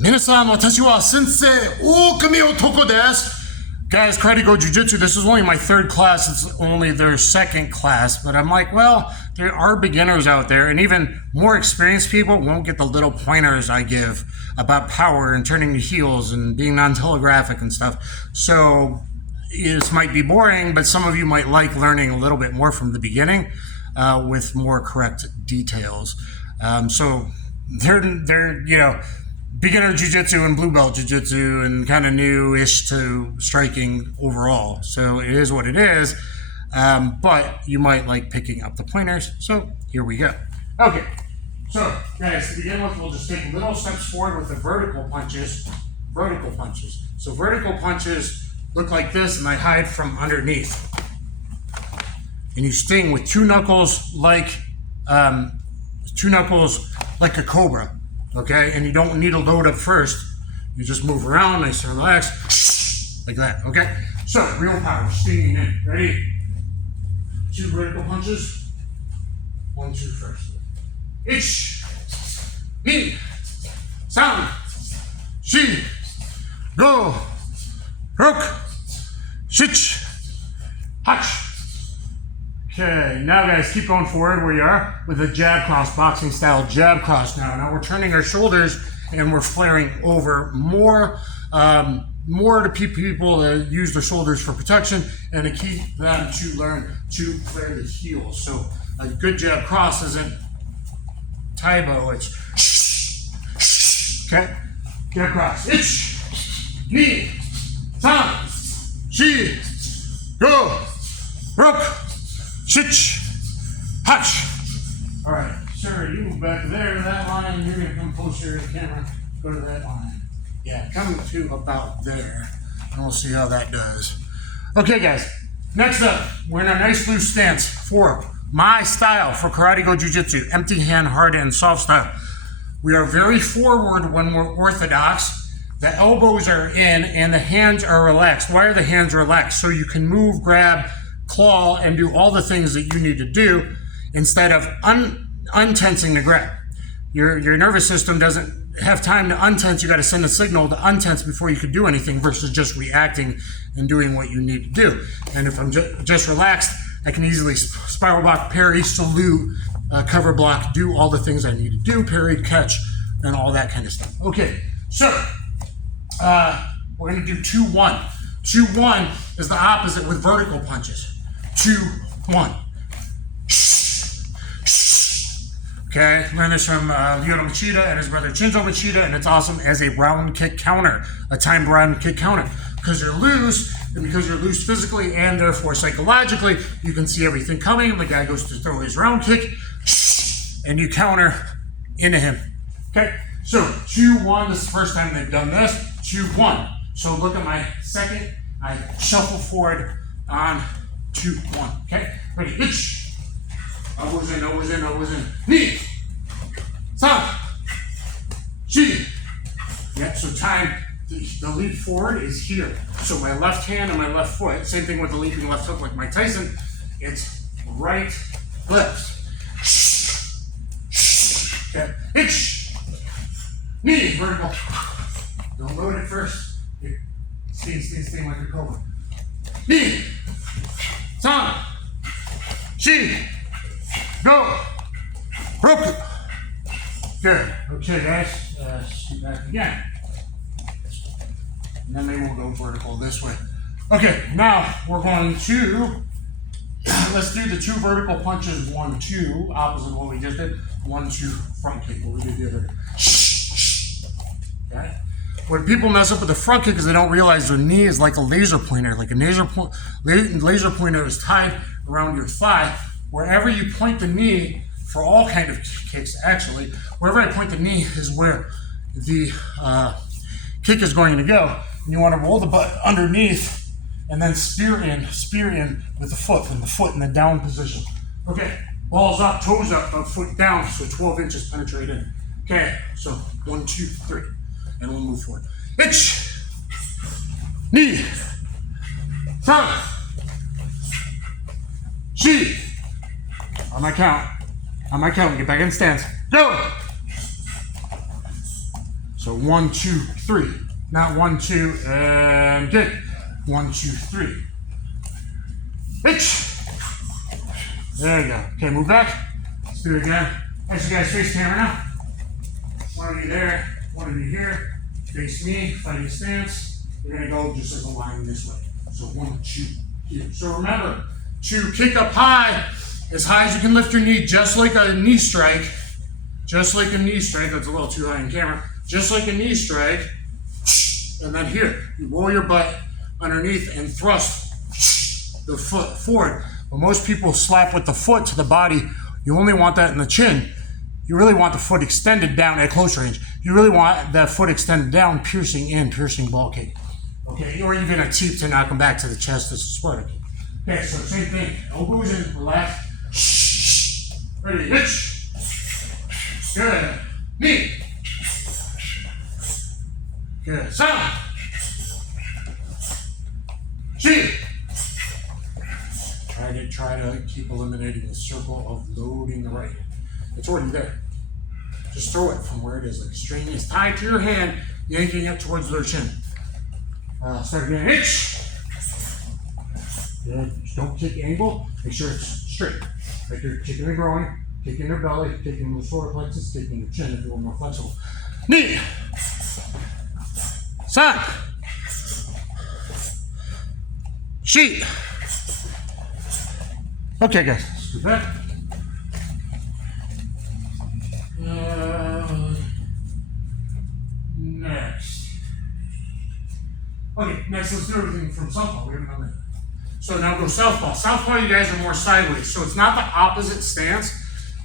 Minasan, watashi wa Sensei Okami Otoko desu. Guys, Karate Go Jiu-jitsu, this is only my third class. It's only their second class. But I'm like, well, there are beginners out there. And even more experienced people won't get the little pointers I give about power and turning the heels and being non-telegraphic and stuff. So this might be boring, but some of you might like learning a little bit more from the beginning with more correct details. So they're you know, beginner jiu-jitsu and blue belt jiu-jitsu and kind of new-ish to striking overall. So it is what it is, but you might like picking up the pointers. So here we go. Okay, so guys, to begin with, we'll just take little steps forward with the vertical punches. Vertical punches. So vertical punches look like this, and I hide from underneath. And you sting with two knuckles like a Cobra. Okay, and you don't need to load up first. You just move around, nice and relaxed, like that, okay? So, real power, stinging in. Ready? Two vertical punches. 1, 2 first. Ich, ni, san, shi, go, rok, shich, hach. Okay, now guys, keep going forward where you are with a jab cross, boxing style jab cross now. Now we're turning our shoulders and we're flaring over more to people that use their shoulders for protection and to keep them to learn to flare the heels. So a good jab cross isn't Taibo, it's okay? Jab cross. Ich, ni, san, shi, go, rok, shich, hach. All right, sir, you move back there to that line. You're gonna come closer to the camera. Go to that line. Yeah, come to about there, and we'll see how that does. Okay, guys. Next up, we're in a nice loose stance for my style for Karate Go Jiu-jitsu, empty hand, hard and soft style. We are very forward when we're orthodox. The elbows are in and the hands are relaxed. Why are the hands relaxed? So you can move, grab, claw, and do all the things that you need to do instead of untensing the grab. Your nervous system doesn't have time to untense. You got to send a signal to untense before you can do anything versus just reacting and doing what you need to do. And if I'm just relaxed, I can easily spiral block, parry, salute, cover block, do all the things I need to do, parry, catch, and all that kind of stuff. Okay, so we're going to do 2-1. 2-1 is the opposite with vertical punches. 2-1. Okay, learn this from Yuto Machida and his brother Shinzo Machida, and it's awesome as a round kick counter, a timed round kick counter. Because you're loose, and because you're loose physically and therefore psychologically, you can see everything coming. The guy goes to throw his round kick, and you counter into him. Okay, so 2-1, this is the first time they've done this. 2-1. So look at my second, I shuffle forward on 2-1. Okay, ready, ich. Elbows in, elbows in, elbows in. Ni, san, shi. Yep, so time, the leap forward is here. So my left hand and my left foot, same thing with the leaping left hook like Mike Tyson, it's right, left. Okay, ich, ni, vertical. Don't load it first. Sting like a Cobra. Ni, san, shi, go, broke. Good. Okay, guys. Scoot back again. And then maybe we'll go vertical this way. Okay, now we're going to, let's do the 2 vertical punches, 1-2, opposite of what we just did. 1-2 front kick. What we did the other day. Okay. When people mess up with the front kick is they don't realize their knee is like a laser pointer. Like a laser pointer is tied around your thigh. Wherever you point the knee, for all kind of kicks actually, wherever I point the knee is where the kick is going to go. And you want to roll the butt underneath and then spear in with the foot, and the foot in the down position. Okay, balls up, toes up, but foot down, so 12 inches penetrate in. Okay, so 1, 2, 3. And we'll move forward. Ich, ni, san, shi. On my count, get back in stance. Go. So 1, 2, 3. Not 1, 2, and kick. 1, 2, 3. Hitch. There you go. Okay, move back. Let's do it again. As you guys face camera now. One of you there, one of you here. Face me, fighting stance. You're gonna go just like a line this way. So 1, 2, here. So remember, to kick up high as you can lift your knee, just like a knee strike. Just like a knee strike. That's a little too high in camera. Just like a knee strike. And then here, you roll your butt underneath and thrust the foot forward. But most people slap with the foot to the body. You only want that in the chin. You really want the foot extended down at close range. You really want that foot extended down, piercing in, piercing ball kick. Okay, or even a teep to knock them back to the chest as a Sparta kick. Okay, so same thing. Elbows in, relax. Ready, hitch. Good. Knee. Good. Sound. She. Try to keep eliminating the circle of loading the right hand. It's already there. Just throw it from where it is. Like string is tied to your hand, yanking it towards their chin. Start again. Hitch. Good. Just don't kick angle. Make sure it's straight. Like you're kicking the groin, kicking their belly, kicking the solar plexus, kicking the chin if you want more flexible. Knee. Side. Sheet. Okay, guys. Scoot back. Next. Okay, next let's do everything from Southpaw. We haven't done that. So now go Southpaw. Southpaw, you guys are more sideways. So it's not the opposite stance.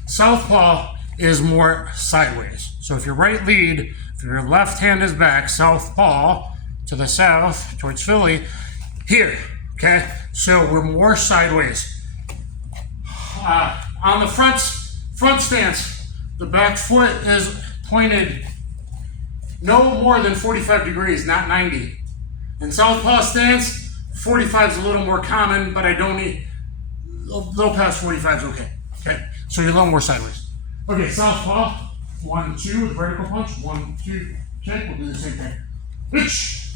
Southpaw is more sideways. So if your right lead, if your left hand is back, Southpaw to the south, towards Philly, here, okay? So we're more sideways. On the front stance, the back foot is pointed no more than 45 degrees, not 90. In Southpaw stance, 45 is a little more common, but I don't need, a little past 45 is okay. Okay, so you're a little more sideways. Okay, Southpaw, 1, 2, vertical punch, 1, 2, kick, we'll do the same thing. Hitch.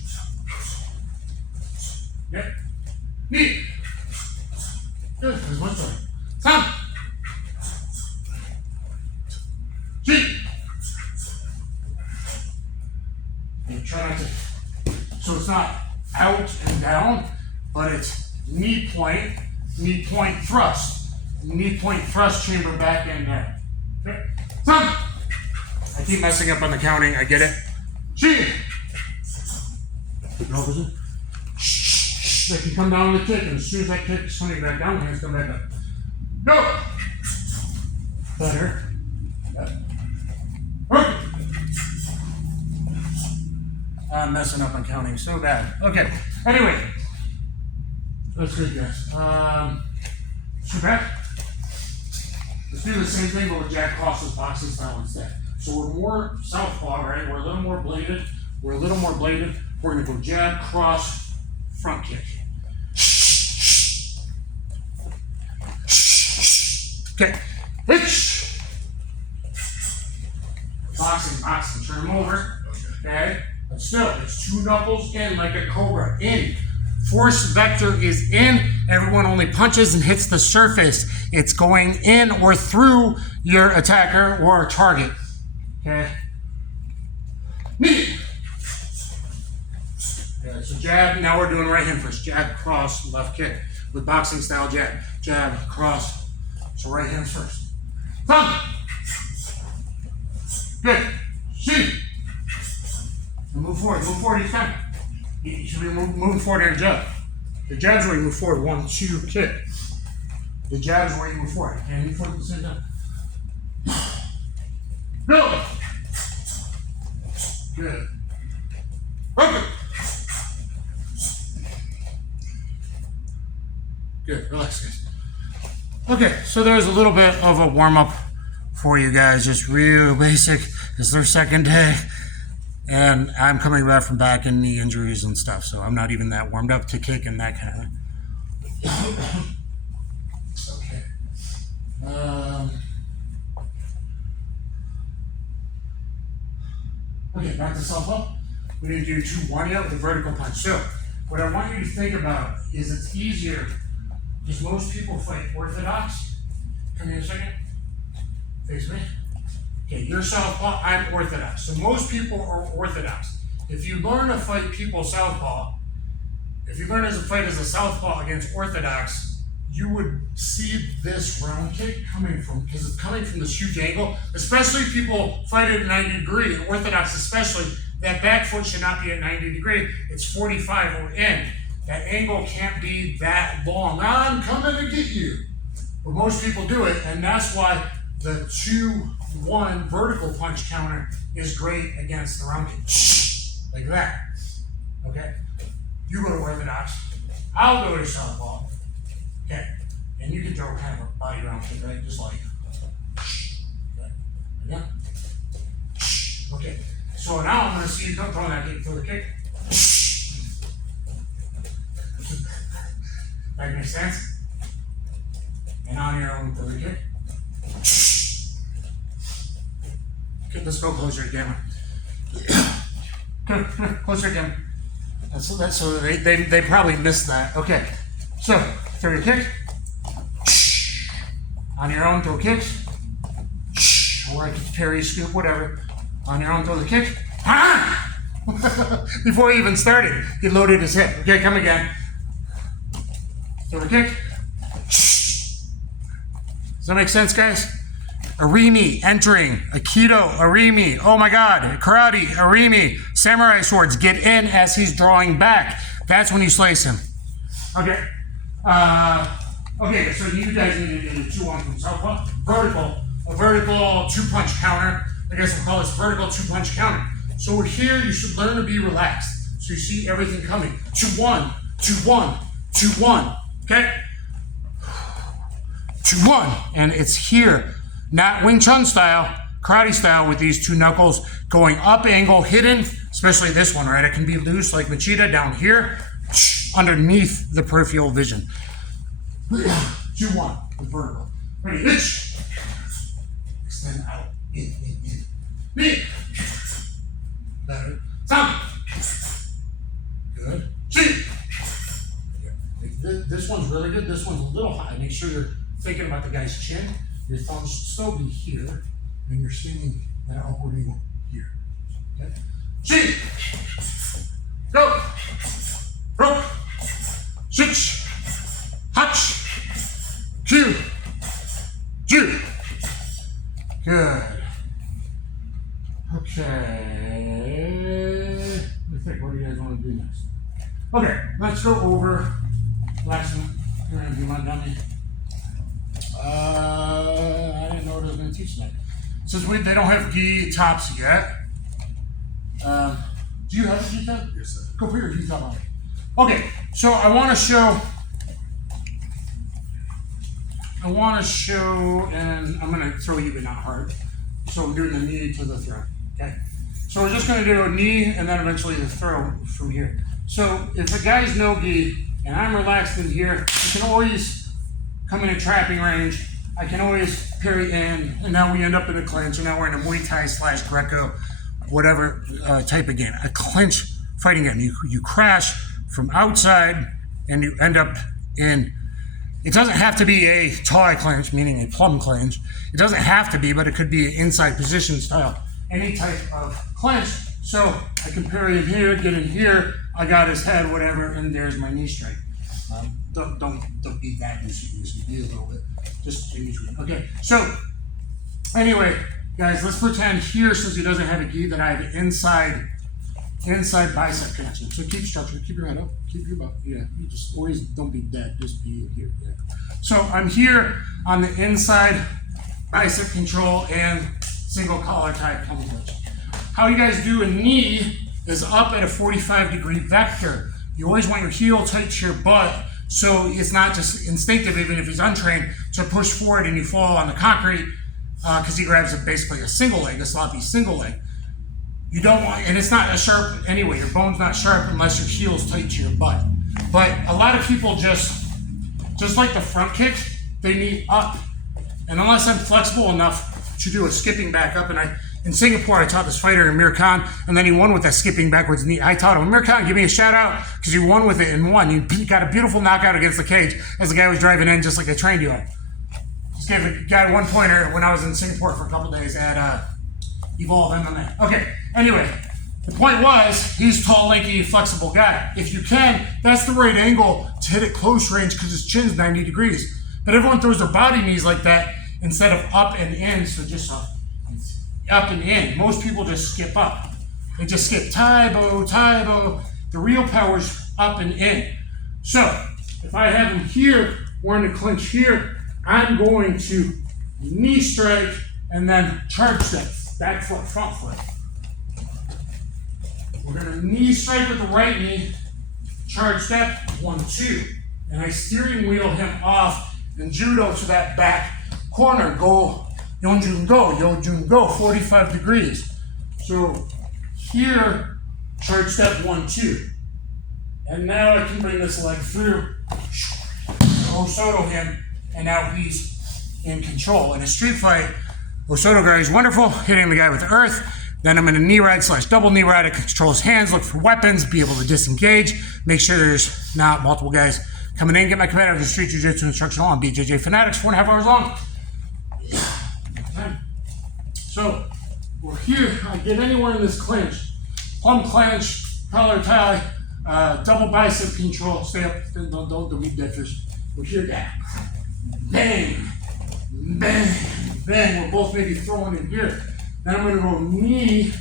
Yep. Knee. Good, there's one side. Sound. Sheet. And try not to, so it's not out and down, but it's knee point thrust. Knee point thrust, chamber back and down. Okay. Sound. I keep messing up on the counting, I get it. Sheet. Keep elbows in. They can come down with the kick, and as soon as that kick is coming back down, hands come back up. Go! Better. I'm messing up on counting so bad. Okay, anyway. That's good, guys. So back. Let's do the same thing, but with Jack Cross's boxing style instead. So we're more Southpaw, right? We're a little more bladed. We're going to go jab, cross, front kick. Okay, hitch. Boxing, turn them over. Okay, but still, it's 2 knuckles in like a Cobra, in. Force vector is in, everyone only punches and hits the surface. It's going in or through your attacker or target. Okay, knee. Okay, so jab, now we're doing right hand first. Jab, cross, left kick. With boxing style jab. Jab, cross. So right hands first. Thumb. Good. Shoot. And move forward each time. You should be moving forward in a jab. The jab's where you move forward. 1, 2, kick. The jab's where you move forward. And move forward at the same time. Go. Good. Perfect. Good. Relax, guys. Okay, so there's a little bit of a warm-up for you guys, just real basic. It's their second day, and I'm coming back from back and knee injuries and stuff, so I'm not even that warmed up to kick and that kind of thing. Okay. Okay, back to Southpaw. We didn't do 2-1 yet with a vertical punch. So, what I want you to think about is it's easier because most people fight orthodox. Come here a second. Face me. Okay, you're Southpaw, I'm orthodox. So most people are orthodox. If you learn to fight people Southpaw, if you learn as a fight as a Southpaw against orthodox, you would see this round kick coming from, because it's coming from this huge angle, especially if people fight at 90 degree, and orthodox especially, that back foot should not be at 90 degree, it's 45 or in. That angle can't be that long. I'm coming to get you. But most people do it, and that's why the 2-1 vertical punch counter is great against the round kick. Like that. Okay? You go to orthodox, I'll go to Southpaw. Okay? And you can throw kind of a body round kick, right? Just like. Okay? Yeah? Okay. So now I'm going to see you throw that kick, throw the kick. That makes sense? And on your own, throw the kick. Okay, let's go closer again. Closer again. So they probably missed that. Okay. So, throw your kick. On your own, throw kicks. Or I could parry, scoop, whatever. On your own, throw the kick. Before he even started, he loaded his hip. Okay, come again. Throw the kick. Does that make sense, guys? Arimi entering. Aikido, Arimi. Oh my God. Karate, Arimi. Samurai swords. Get in as he's drawing back. That's when you slice him. Okay. Okay, so you guys need to do 2-1 from Southpaw. Vertical. A vertical 2-punch counter. I guess we'll call this vertical 2-punch counter. So we're here. You should learn to be relaxed. So you see everything coming. 2-1, 2-1, 2-1. Okay? 2-1. And it's here. Not Wing Chun style, karate style with these two knuckles going up angle, hidden, especially this one, right? It can be loose like Machida down here, underneath the peripheral vision. 2-1, the vertical. Ready, hitch. Extend out, in. Knee. Better. Sambo. Good. Chi. This one's really good. This one's a little high. Make sure you're thinking about the guy's chin. Your thumb should still be here, and you're standing at an upward angle here. Okay? Chi! Go! Rope! Switch! Hutch! Q! Ju! Good. Okay. Let me think, what do you guys want to do next? Okay, let's go over lesson. You're going to do my dummy. I didn't know what I was going to teach tonight. Since they don't have gi tops yet. Do you have a gi top? Yes, sir. Go put your gi top on. Okay, so I want to show, and I'm going to throw you, but not hard. So I'm doing the knee to the throw. Okay. So we're just going to do a knee and then eventually the throw from here. So if a guy's no gi and I'm relaxed in here, you can always come in a trapping range. I can always parry in, and now we end up in a clinch, and now we're in a Muay Thai / Greco, whatever type again. A clinch fighting game. You crash from outside, and you end up in. It doesn't have to be a tie clinch, meaning a plum clinch. It doesn't have to be, but it could be an inside position style. Any type of clinch. So I can parry in here, get in here. I got his head, whatever, and there's my knee strike. Don't be that easy. Be a little bit, just in between. Okay, so anyway, guys, let's pretend here, since he doesn't have a gi, that I have inside bicep connection. So keep structure, keep your head up, keep your butt. Yeah, you just always don't be dead, just be here. Yeah. So I'm here on the inside bicep control and single collar type camouflage. How you guys do a knee is up at a 45-degree vector. You always want your heel tight to your butt, so it's not just instinctive, even if he's untrained, to push forward and you fall on the concrete because he grabs basically a single leg, a sloppy single leg. You don't want, and it's not a sharp anyway. Your bone's not sharp unless your heel's tight to your butt. But a lot of people just like the front kicks, they knee up. And unless I'm flexible enough to do a skipping back up, and In Singapore, I taught this fighter, Amir Khan, and then he won with that skipping backwards knee. I taught him, Amir Khan, give me a shout out, because you won with it and won. You got a beautiful knockout against the cage as the guy was driving in, just like I trained you on. Just gave a guy one pointer when I was in Singapore for a couple days at Evolve MMA. Okay, anyway, the point was, he's tall, lanky, flexible guy. If you can, that's the right angle to hit it close range because his chin's 90 degrees. But everyone throws their body knees like that instead of up and in, so just up and in. Most people just skip up. They just skip Taibo, Taibo. The real power's up and in. So, if I have him here, we're in the clinch here, I'm going to knee strike and then charge step. Back foot, front foot. We're gonna knee strike with the right knee, charge step, 1, 2. And I steering wheel him off and judo to that back corner. Go, Yonjun go, Yojun go, 45 degrees. So here, charge step 1, 2. And now I can bring this leg through, Osoto him, and now he's in control. In a street fight, Osoto guy is wonderful, hitting the guy with the earth. Then I'm in a knee ride / double knee ride. I can control his hands, look for weapons, be able to disengage, make sure there's not multiple guys coming in. Get my competitive street jiu-jitsu instruction on BJJ Fanatics, 4.5 hours long. So we're here. I get anywhere in this clinch. Plum clinch, collar tie, double bicep control. Stay up. Don't be dead fish. We're here. Bang, bang, bang. We're both maybe throwing in here. Then I'm going to go knee,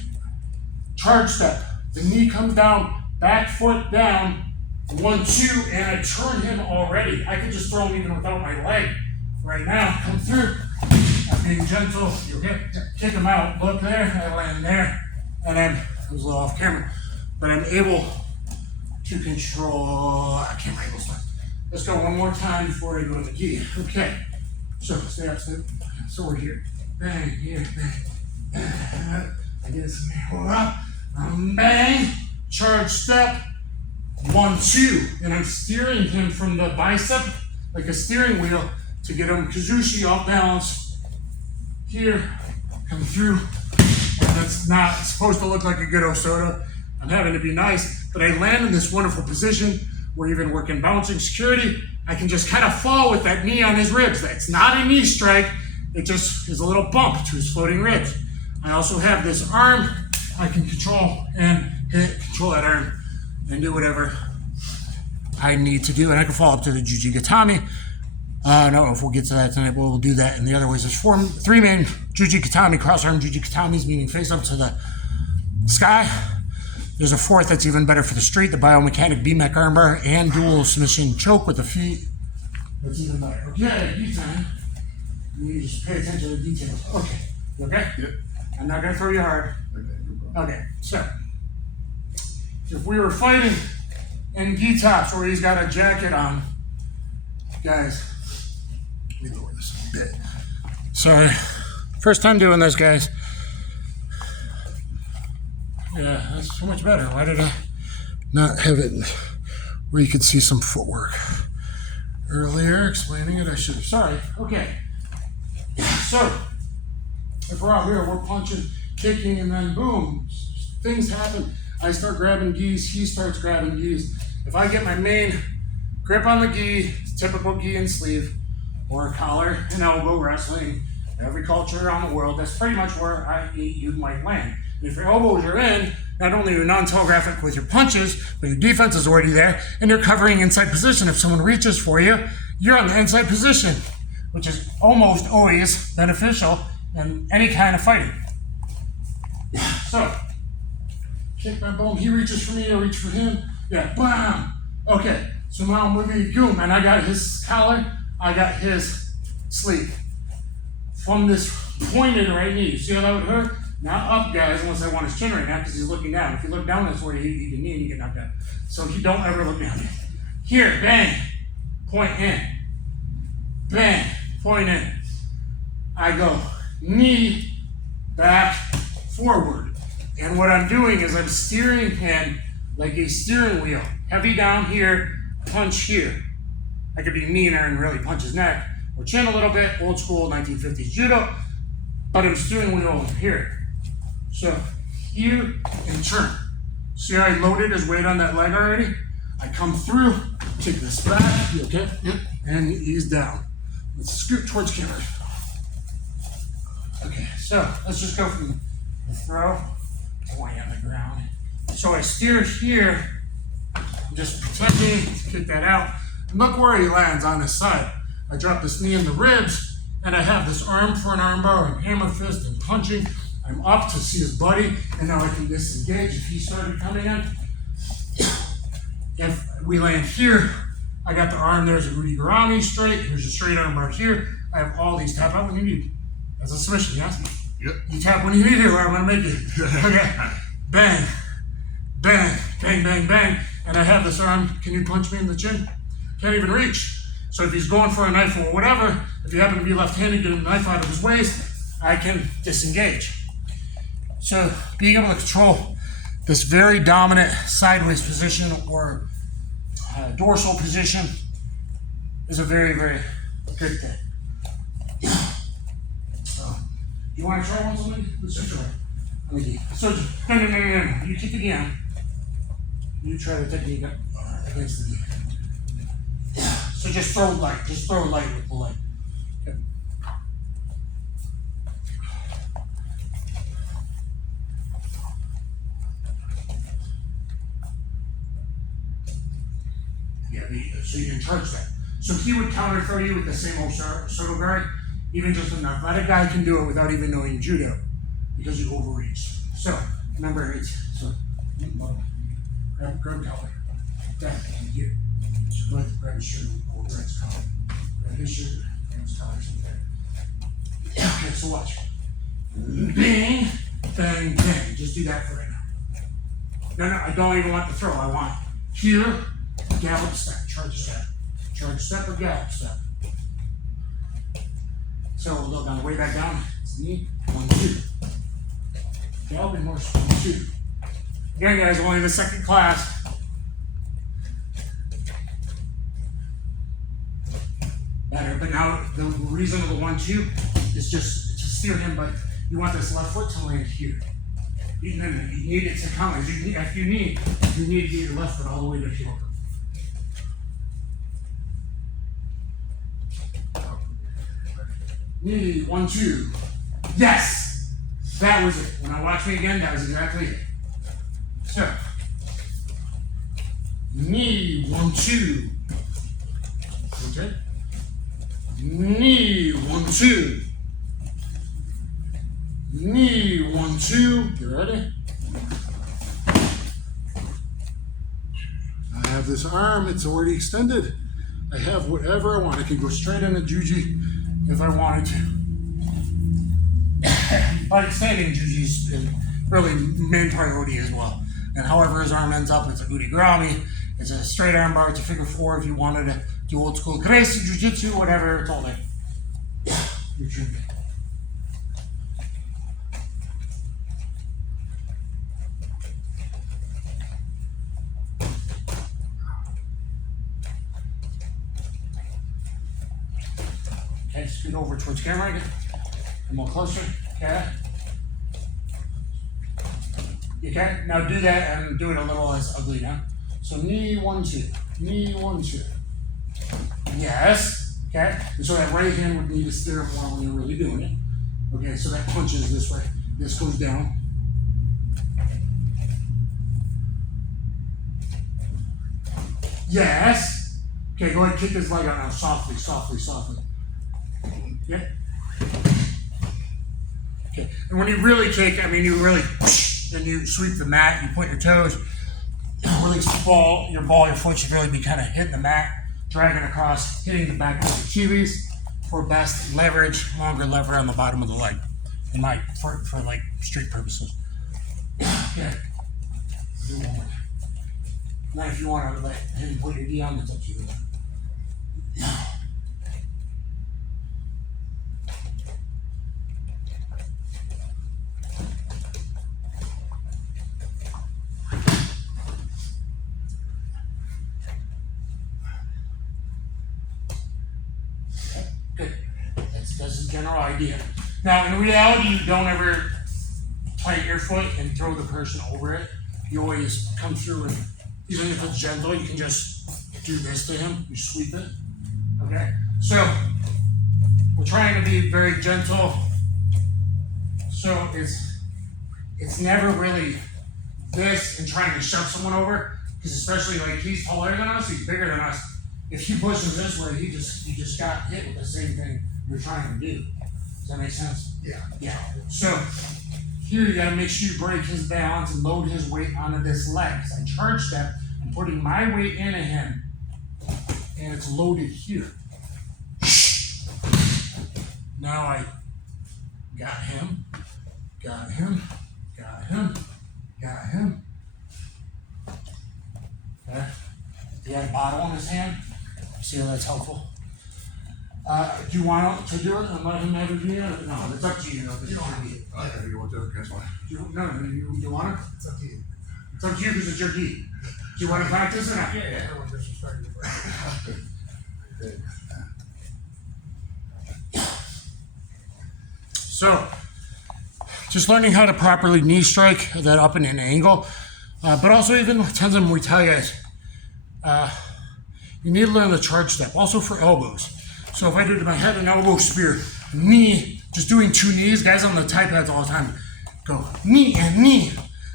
charge step. The knee comes down, back foot down, 1, 2, and I turn him already. I could just throw him even without my leg right now. Come through. I'm being gentle. You'll kick him out. Look there. I land there. And then I was a little off camera, but I'm able to control. I can't write this one. Let's go one more time before I go to the gi. Okay. So stay up, stay up. So we're here. Bang, here, bang. I get some hold up. Bang. Charge step. 1, 2. And I'm steering him from the bicep like a steering wheel to get him Kazushi off balance. Here. Come through. And that's not supposed to look like a good Osoto. I'm having to be nice, but I land in this wonderful position where even working bouncing security, I can just kind of fall with that knee on his ribs. It's not a knee strike. It just is a little bump to his floating ribs. I also have this arm I can control and control that arm and do whatever I need to do. And I can fall up to the Jujigatami. I don't know if we'll get to that tonight, but we'll do that in the other ways. There's 3 main Jujigatami, cross-arm Jujigatamis, meaning face up to the sky. There's a 4th that's even better for the street, the biomechanic BMEC armbar and dual submission choke with the feet. That's even better. Okay, D-time. You just pay attention to the details. Okay. You okay? Yep. I'm not going to throw you hard. Okay, so if we were fighting in gi tops where he's got a jacket on, guys, let me lower this a bit. Sorry. First time doing this, guys. Yeah, that's so much better. Why did I not have it where you could see some footwork earlier explaining it? I should have. Sorry. Okay. So, if we're out here, we're punching, kicking, and then boom, things happen. I start grabbing gis, he starts grabbing gis. If I get my main grip on the gi, typical gi and sleeve, or a collar and elbow wrestling, every culture around the world, that's pretty much where you might land. And if your elbows are in, not only are you non-telegraphic with your punches, but your defense is already there, and you're covering inside position. If someone reaches for you, you're on the inside position, which is almost always beneficial in any kind of fighting. So, kick my bone, he reaches for me, I reach for him. Yeah, bam! Okay, so now I'm moving goom, and I got his collar, I got his sleeve. From this pointed right knee, you see how that would hurt? Not up, guys, unless I want his chin right now, because he's looking down. If you look down this way, you can knee and you get knocked out. So you don't ever look down. Here, bang, point in. Bang, point in. I go knee, back, forward. And what I'm doing is I'm steering him like a steering wheel. Heavy down here, punch here. I could be meaner and really punch his neck, or chin a little bit, old school 1950s judo, but I'm steering wheel here. So here and turn. See how I loaded his weight on that leg already? I come through, take this back, you okay? Yep. And he's down. Let's scoot towards camera. Okay, so let's just go from the throw, point on the ground. So I steer here, I'm just pretending to kick that out. And look where he lands on his side. I drop this knee in the ribs, and I have this arm for an armbar and hammer fist and punching. I'm up to see his buddy, and now I can disengage if he started coming in. If we land here, I got the arm, there's a Rudy Garami straight, here's a straight arm right here. I have all these tap out when you need. That's a submission, yes? Yep. You tap when you need it, or I'm gonna make it. Okay. Bang, bang, bang, bang, bang. And I have this arm, can you punch me in the chin? Can't even reach. So if he's going for a knife or whatever, if you happen to be left-handed, get a knife out of his waist, I can disengage. So being able to control this very dominant sideways position or dorsal position is a very, very good thing. So, you want to try one, somebody? Let's just try. So, no. You kick again. You try the technique against the knee. So just throw light. Just throw light with the leg. Okay. Yeah, so you can charge that. So he would counter throw you with the same old soto guard, even just an athletic guy can do it without even knowing judo, because you overreach. So remember, it's so grab collar, down and here. So go ahead and grab his shirt over his collar. Grab his shirt, grab his collar, something there. Okay, so watch. Bang, bang, bang. Just do that for right now. No, I don't even want the throw. I want here. Gallop step, charge step or gallop step. So look, on the way back down, it's knee, 1, 2. Galloping horse, 1, 2. Again, guys, only the second class. Better, but now the reason of the 1, 2 is just to steer him, but you want this left foot to land here. You need it to come. If you need to get your left foot all the way to here. Knee, 1, 2. Yes! That was it. When I watch me again, that was exactly it. So, knee, 1, 2. Okay? Knee, 1, 2. Knee, 1, 2. You ready? I have this arm, it's already extended. I have whatever I want. I can go straight into Juji if I wanted to. But standing Juji is really main priority as well. And however his arm ends up, it's a Udi Garami, it's a straight arm bar, it's a figure 4 if you wanted to do old school Karate, Jiu-jitsu, whatever, it's all there. You're tripping. Okay, scoot over towards camera again. Come more closer. Okay. Okay, now do that and do it a little less ugly now. So knee, 1, 2. Knee, 1, 2. Yes. Okay. And so that right hand would need to steer up while you're really doing it. Okay, so that punches this way. This goes down. Yes. Okay, go ahead and kick his leg out now. Softly, softly, softly. Yeah. Okay. And when you really kick, I mean, you really, and you sweep the mat, you point your toes, release the ball, your foot should really be kind of hitting the mat, dragging across, hitting the back of the Achilles for best leverage, longer lever on the bottom of the leg, in my, for like street purposes. Yeah. Do one more. Now if you want to let him put your knee on, it's up to you. That's the general idea. Now, in reality, you don't ever plant your foot and throw the person over it. You always come through, and even if it's gentle, you can just do this to him. You sweep it. Okay? So, we're trying to be very gentle. So, it's never really this and trying to shove someone over, because especially like he's taller than us, he's bigger than us. If he pushes this way, you just got hit with the same thing you're trying to do. Does that make sense? Yeah. Yeah. So here you gotta make sure you break his balance and load his weight onto this leg. So I charge step, I'm putting my weight into him, and it's loaded here. Now I got him, got him, got him, got him. Okay. He had a bottle in his hand. See how that's helpful? Do you want to do it and let him have it here? No, it's up to you. You don't want to be it. I think you want to, that's fine. You want it? It's up to you. It's up to you because it's your gi. Do you want to practice or not? Yeah. I don't want to disrespect you. So, just learning how to properly knee strike that up in an angle, but also even tons of Muay Thai guys, you need to learn the charge step. Also for elbows. So if I did my head and elbow spear, knee, just doing two knees, guys on the Thai pads all the time go knee and knee.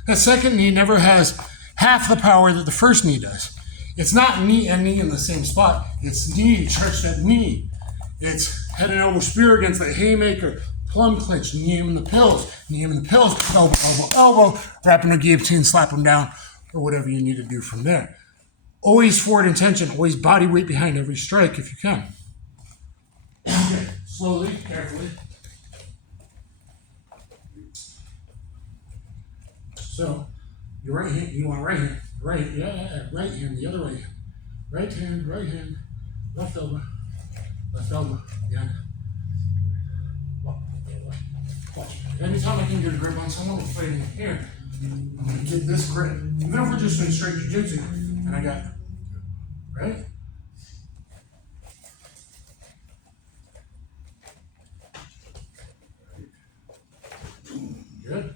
That second knee never has half the power that the first knee does. It's not knee and knee in the same spot. It's knee, charge step, knee. It's head and elbow spear against the haymaker, plum clinch, knee him in the pills, knee him in the pills, elbow, elbow, elbow, wrap him in a guillotine, slap him down, or whatever you need to do from there. Always forward intention, always body weight behind every strike if you can. Okay, slowly, carefully. So, your right hand, you want right hand, right hand, the other right hand. Right hand, left elbow, yeah. Watch. Anytime I can get a grip on someone who's fighting here, I'm going to get this grip. Even if we're just doing straight jiu-jitsu, and I got, right? Good.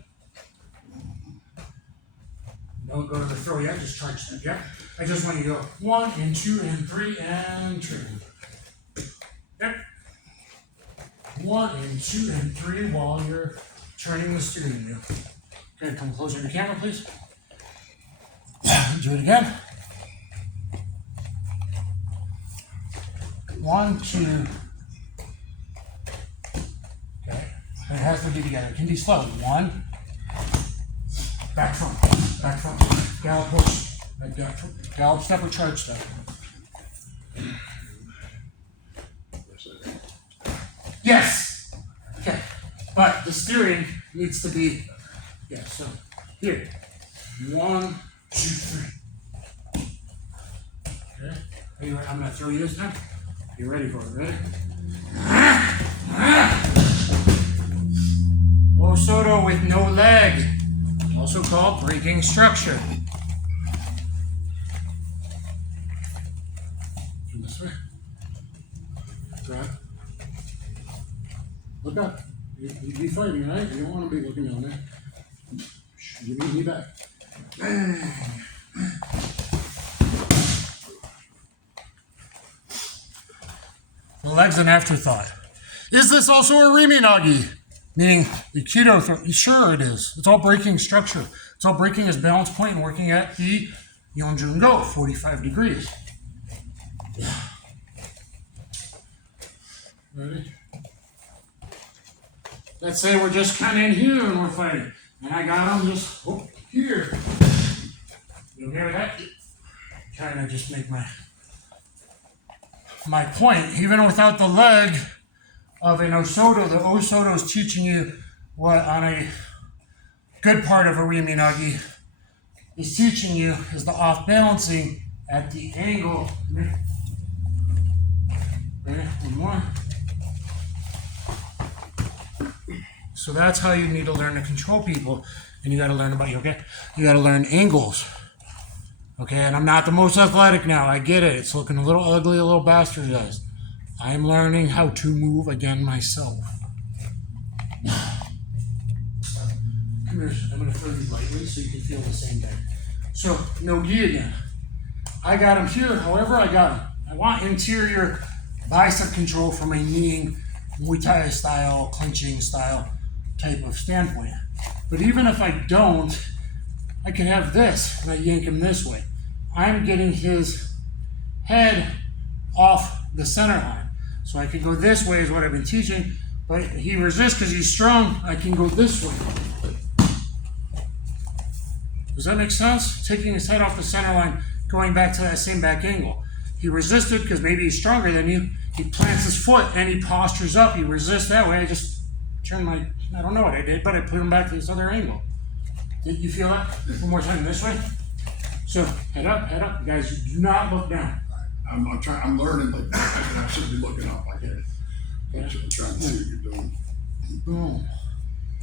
Don't go to the throw yet, just charge step, yeah? I just want you to go 1 and 2 and 3 and turn. Yep. 1 and 2 and 3 while you're turning the steering wheel. Okay, come closer to the camera, please. Do it again. 1, 2. Okay, it has to be together. It can be slow. 1. Back front, gallop push, gallop step or charge step. Yes! Okay, but the steering needs to be, yeah, so here. 1, 2, 3. Okay, are you ready? I'm gonna throw you this time. You ready for it, ready? Osoto with no leg. Also called breaking structure. This way. Grab. Look up. You be fighting, right? You don't want to be looking down there. You need me back. The leg's an afterthought. Is this also a Reminagi? Meaning AIKIDO throw? Sure it is. It's all breaking structure. It's all breaking his balance point and working at the Yonjun Go, 45 degrees. Ready? Let's say we're just kind of in here and we're fighting. And I got him just here. You okay with that? Trying to just make my point. Even without the leg of an Osoto, the Osoto is teaching you what on a good part of a Reminagi is teaching you is the off balancing at the angle. Ready? One more. So that's how you need to learn to control people, and you got to learn about you. Okay, you got to learn angles. Okay, and I'm not the most athletic now. I get it. It's looking a little ugly, a little bastardized. I'm learning how to move again myself. come here. I'm going to throw these lightly so you can feel the same thing. So, no gi again. I got him here, however I got him. I want interior bicep control from a kneeing, Muay Thai style, clinching style type of standpoint. But even if I don't, I can have this, and I yank him this way. I'm getting his head off the center line. So I can go this way is what I've been teaching, but he resists because he's strong. I can go this way. Does that make sense? Taking his head off the center line, going back to that same back angle. He resisted because maybe he's stronger than you. He plants his foot and he postures up. He resists that way. I just turned my, I don't know what I did, but I put him back to this other angle. Did you feel that? One more time this way. So head up, guys. You do not look down. I'm learning, like, I should be looking up. I get it. I'm trying to see what you're doing. Boom.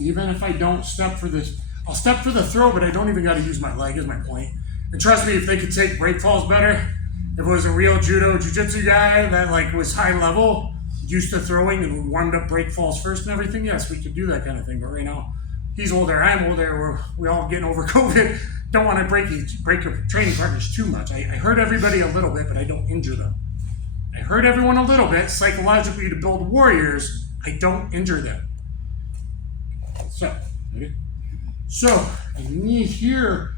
Even if I don't step for this, I'll step for the throw, but I don't even got to use my leg is my point. And trust me, if they could take break falls better, if it was a real Judo Jiu-jitsu guy that like was high level, used to throwing and warmed up break falls first and everything, yes, we could do that kind of thing. But right now, he's older, I'm older, we all getting over COVID. Don't want to break your training partners too much. I hurt everybody a little bit, but I don't injure them. I hurt everyone a little bit psychologically to build warriors. I don't injure them. So I knee here,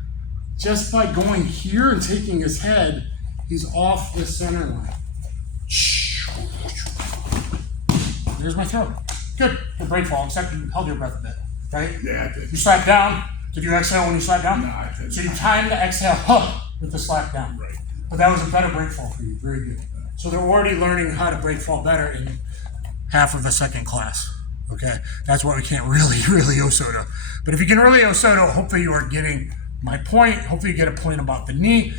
just by going here and taking his head, he's off the center line. There's my throw. Good. Good break fall, except you held your breath a bit, right? Yeah, I did. You slapped down. Did you exhale when you slapped down? No, I didn't. So you timed the exhale with the slap down. Right. But that was a better break fall for you. Very good. So they're already learning how to break fall better in half of the second class. Okay? That's why we can't really Osoto. But if you can really Osoto, hopefully you are getting my point. Hopefully you get a point about the knee.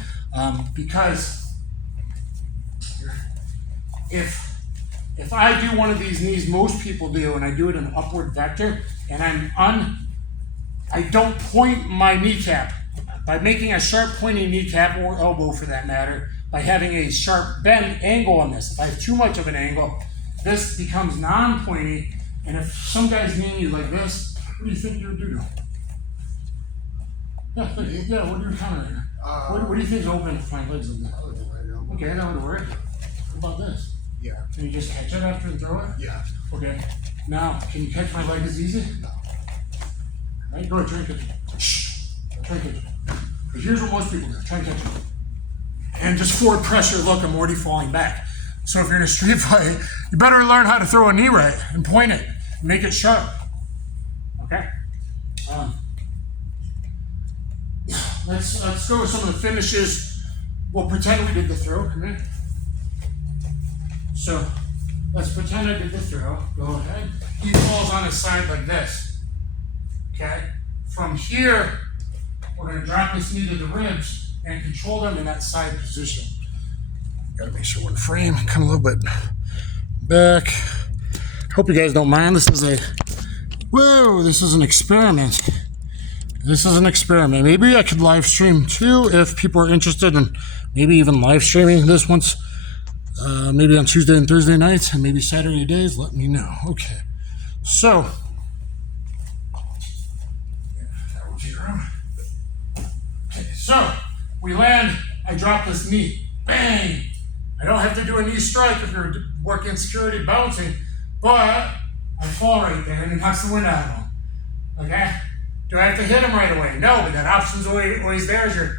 Because if I do one of these knees, most people do, and I do it in an upward vector, and I don't point my kneecap. By making a sharp pointing kneecap, or elbow for that matter, by having a sharp bend angle on this. If I have too much of an angle, this becomes non-pointy, and if some guy's kneeing you like this, what do you think you would do to him? Yeah, what do you counter here? What do you think is open if my legs like that? Okay, that would work. What about this? Yeah. Can you just catch it after and throw it? Yeah. Okay. Now, can you catch my leg as easy? No. Right, go ahead, try and catch it. Shh. Try and catch it. But here's what most people do. Try and catch it. And just forward pressure, look, I'm already falling back. So if you're in a street fight, you better learn how to throw a knee right and point it. And make it sharp. Okay? Let's go with some of the finishes. We'll pretend we did the throw. Come in. So let's pretend I did the throw. Go ahead. He falls on his side like this. Okay? From here, we're going to drop this knee to the ribs and control them in that side position. Gotta make sure we're in frame. Come a little bit back. Hope you guys don't mind. This is an experiment. This is an experiment. Maybe I could live stream too if people are interested in maybe even live streaming this once. Maybe on Tuesday and Thursday nights and maybe Saturday days. Let me know. Okay. So. Okay, so we land. I drop this knee. Bang! I don't have to do a knee strike if you're working security bouncing, but I fall right there and it knocks the wind out of him. Okay? Do I have to hit him right away? No, but that option's always there as you're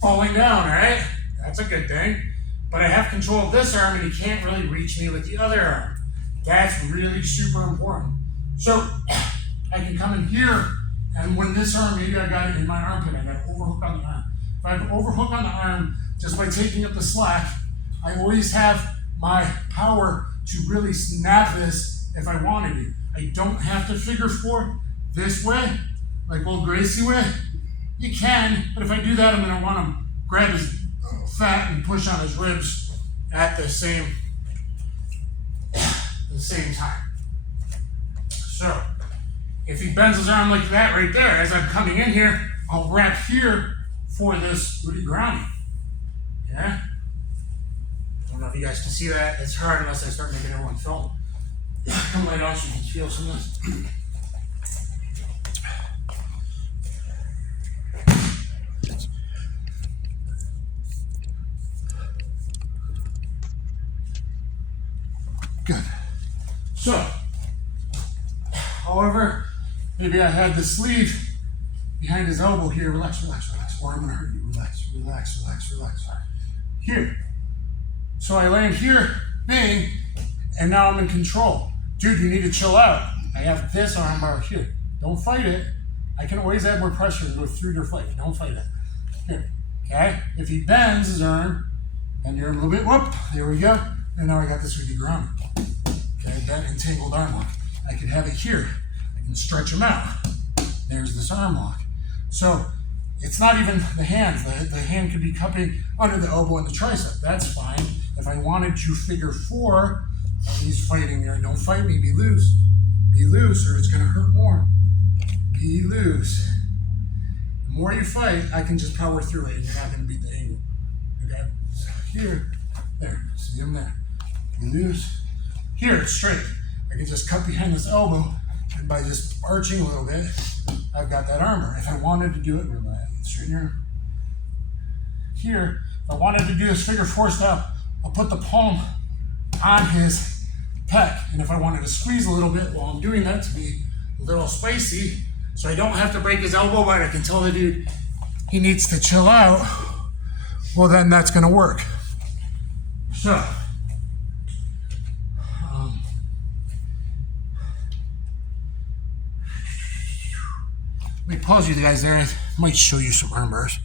falling down, right? That's a good thing. But I have control of this arm and he can't really reach me with the other arm. That's really super important. So I can come in here and when this arm, maybe I got it in my armpit, I got an overhook on the arm. If I have an overhook on the arm, just by taking up the slack, I always have my power to really snap this if I wanted to. I don't have to figure four this way, like old Gracie way. You can, but if I do that, I'm gonna want to grab his fat and push on his ribs at the same time. So, if he bends his arm like that right there, as I'm coming in here, I'll wrap here for this Rudy grounding. Okay? I don't know if you guys can see that. It's hard unless I start making everyone film. Come right on so you can feel some of this. Good. So, however, maybe I had the sleeve behind his elbow here. Relax, relax, relax. Or I'm gonna hurt you. Relax, relax, relax, relax. All right. Here. So I land here, bang, and now I'm in control. Dude, you need to chill out. I have this armbar here. Don't fight it. I can always add more pressure and go through your fight. Don't fight it. Here. Okay? If he bends his arm, and you're a little bit, whoop, there we go. And now I got this with you grounded. Okay, that entangled arm lock. I can have it here. I can stretch him out. There's this arm lock. So it's not even the hands. The hand could be cupping under the elbow and the tricep. That's fine. If I wanted to figure four, he's fighting there. Don't fight me. Be loose. Be loose or it's going to hurt more. Be loose. The more you fight, I can just power through it and you're not going to beat the angle. Okay? So here, there. See him there. Be loose. Here, it's straight. I can just cut behind this elbow and by just arching a little bit, I've got that armbar. If I wanted to do it, straighten your arm. Here, if I wanted to do this figure four style, I'll put the palm on his pec. And if I wanted to squeeze a little bit while I'm doing that to be a little spicy, so I don't have to break his elbow, but I can tell the dude he needs to chill out, well then that's gonna work. So, let me pause you guys there. I might show you some arm bars.